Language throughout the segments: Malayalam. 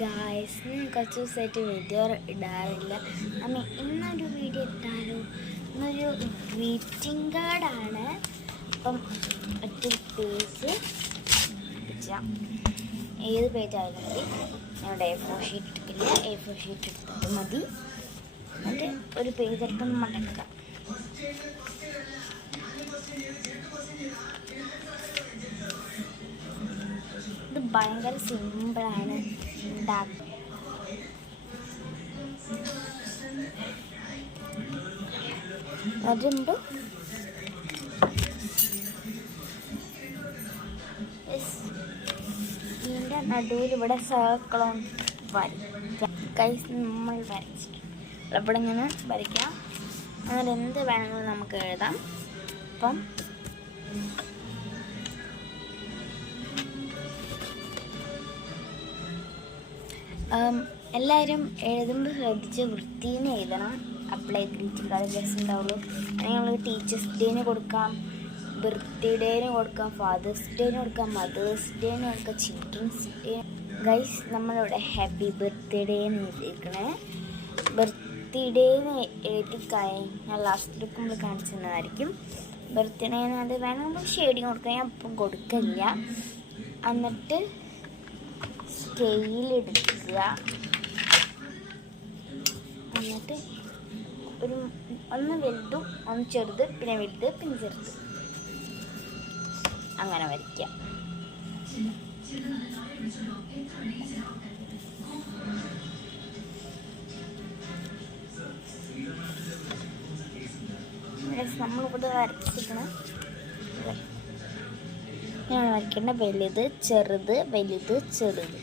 ഗായ്സ്, ഞാൻ കുറച്ച് ദിവസമായിട്ട് വീഡിയോ ഇടാറില്ല. ഇന്നൊരു വീഡിയോ ഇട്ടാലോ? ഇന്നൊരു ഗ്രീറ്റിംഗ് കാർഡാണ്. അപ്പം ഒറ്റ പേജ് ഏത് പേജായാലും മതി. ഞങ്ങളുടെ A4 ഷീറ്റ് എടുക്കില്ല, A4 ഷീറ്റ് എടുത്താൽ മതി. എന്നിട്ട് ഒരു പേജ് എടുത്തൊന്ന് മടക്കാം. ഇത് ഭയങ്കര സിമ്പിളാണ് ഉണ്ടാക്കുക. അതുണ്ട് ഇതിൻ്റെ നടുവിൽ ഇവിടെ സർക്കിളും നമ്മൾ വരച്ചിട്ടുണ്ട്. ഇവിടെ ഇങ്ങനെ വരയ്ക്കാം. അങ്ങനെ എന്ത് വേണമെങ്കിലും നമുക്ക് എഴുതാം. അപ്പം എല്ലാവരും എഴുതുമ്പോൾ ശ്രദ്ധിച്ച് വൃത്തിയിൽ എഴുതണം. അപ്ലൈ ഗ്രീറ്റിംഗ് കാർഡ് ജസ്റ്റ് ഉണ്ടാവുള്ളൂ. അല്ലെങ്കിൽ നമ്മൾ ടീച്ചേഴ്സ് ഡേന് കൊടുക്കാം, ബർത്ത്ഡേന് കൊടുക്കാം, ഫാദേഴ്സ് ഡേന് കൊടുക്കാം, മദേഴ്സ് ഡേന് കൊടുക്കാം, ചിൽഡ്രൻസ് ഡേ. ഗൈസ്, നമ്മളിവിടെ ഹാപ്പി ബർത്ത്ഡേന്ന് എഴുതിയിരിക്കണേ. ബർത്ത്ഡേന്ന് എഴുതി കഴിഞ്ഞാൽ ലാസ്റ്റ് എടുക്കുമ്പോൾ കാണിച്ചു തന്നതായിരിക്കും. ബർത്ത്ഡേന്ന് അത് വേണമെങ്കിൽ ഷെയ്ഡിങ് കൊടുക്കാം. ഞാൻ ഇപ്പം കൊടുക്കില്ല. എന്നിട്ട് സ്കെയിലെടുക്കുക. എന്നിട്ട് ഒന്ന് വലുതും ഒന്ന് ചെറുത്, പിന്നെ വലുത്, പിന്നെ ചെറുത്, അങ്ങനെ വരയ്ക്കുക. നമ്മളിവിടെ വരച്ചിരിക്കണം. ഞാൻ വരയ്ക്കേണ്ട വലുത് ചെറുത്, വലുത് ചെറുത്,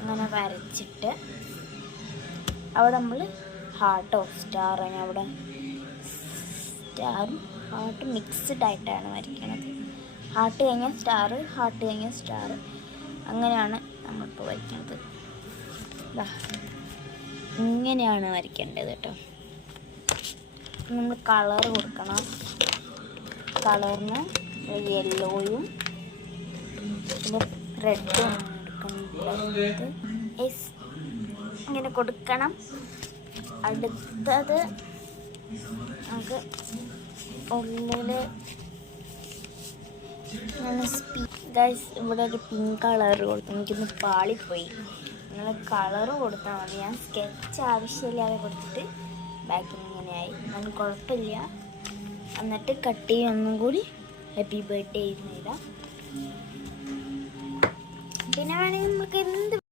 അങ്ങനെ വരച്ചിട്ട് അവിടെ നമ്മൾ ഹാർട്ടോ സ്റ്റാറോ, ഞാൻ അവിടെ സ്റ്റാറും ഹാർട്ടും മിക്സ്ഡ് ആയിട്ടാണ് വരയ്ക്കണത്. ഹാർട്ട് കഴിഞ്ഞാൽ സ്റ്റാർ, ഹാർട്ട് കഴിഞ്ഞാൽ സ്റ്റാർ, അങ്ങനെയാണ് നമ്മളിപ്പോൾ വരയ്ക്കുന്നത്. ഇങ്ങനെയാണ് വരയ്ക്കേണ്ടത് കേട്ടോ. നമ്മൾ കളർ കൊടുക്കണം. കളറിന് യെല്ലോയും പിന്നെ റെഡും എടുക്കുന്നത്. ഇങ്ങനെ കൊടുക്കണം. അടുത്തത് നമുക്ക് ഉള്ളിൽ ഗൈസ് ഇവിടെ ഒരു പിങ്ക് കളർ കൊടുത്തു. എനിക്കൊന്ന് പാളിപ്പോയി. നിങ്ങൾ കളറ് കൊടുത്താൽ മതി. ഞാൻ സ്കെച്ച് ആവശ്യമില്ലാതെ കൊടുത്തിട്ട് ബാക്കിൽ ഇങ്ങനെയായി. എന്നാലും കുഴപ്പമില്ല. എന്നിട്ട് കട്ട് ചെയ്യും. ഒന്നും കൂടി ഹാപ്പി ബർത്ത്ഡേ എഴുതാം. പിന്നെ വേണമെങ്കിൽ നമുക്ക് എന്ത്